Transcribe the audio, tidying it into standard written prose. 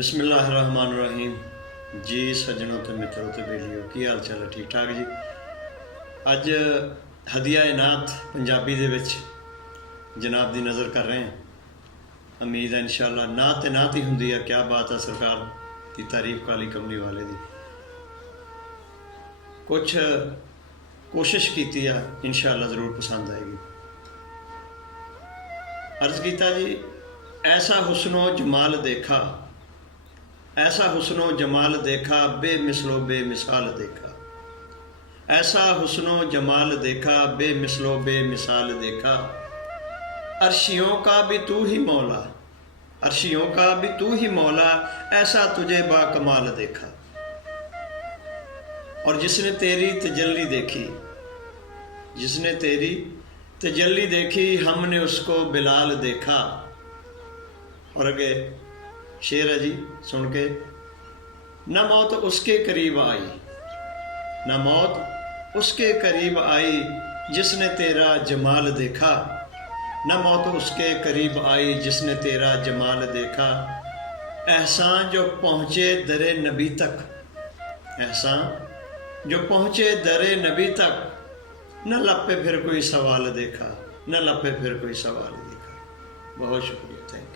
बिस्मिल्लाहिर्रहमानिर्रहीम जी सज्जनों तो मित्रों तो बेलियो की हाल चाल है ठीक ठाक जी। अज हदिया नात पंजाबी दे विच जनाब दी नज़र कर रहे हैं। उम्मीद है इंशाअल्लाह नात ही हुंदी है। क्या बात है सरकार की तारीफ काली कमली वाले दी। कुछ कोशिश की है इंशाअल्लाह ज़रूर पसंद आएगी। अर्ज़ कीता जी ऐसा हुस्नो जमाल देखा, ऐसा हुस्नो जमाल देखा, बेमिसलो बेमिसाल देखा। ऐसा हुस्नो जमाल देखा, बेमिसलो बेमिसाल देखा। अर्शियों का भी तू ही मौला, अर्शियों का भी तू ही मौला, ऐसा तुझे बाकमाल देखा। और जिसने तेरी तजल्ली देखी, जिसने तेरी तजल्ली देखी, हमने उसको बिलाल देखा। और आगे शेर है जी सुन के। न मौत उसके करीब आई, न मौत उसके करीब आई, जिसने तेरा जमाल देखा। न मौत उसके करीब आई, जिसने तेरा जमाल देखा। एहसान जो पहुँचे दरे नबी तक, एहसान जो पहुँचे दरे नबी तक, न लपे फिर कोई सवाल देखा, न लपे फिर कोई सवाल देखा। बहुत शुक्रिया, थैंक यू।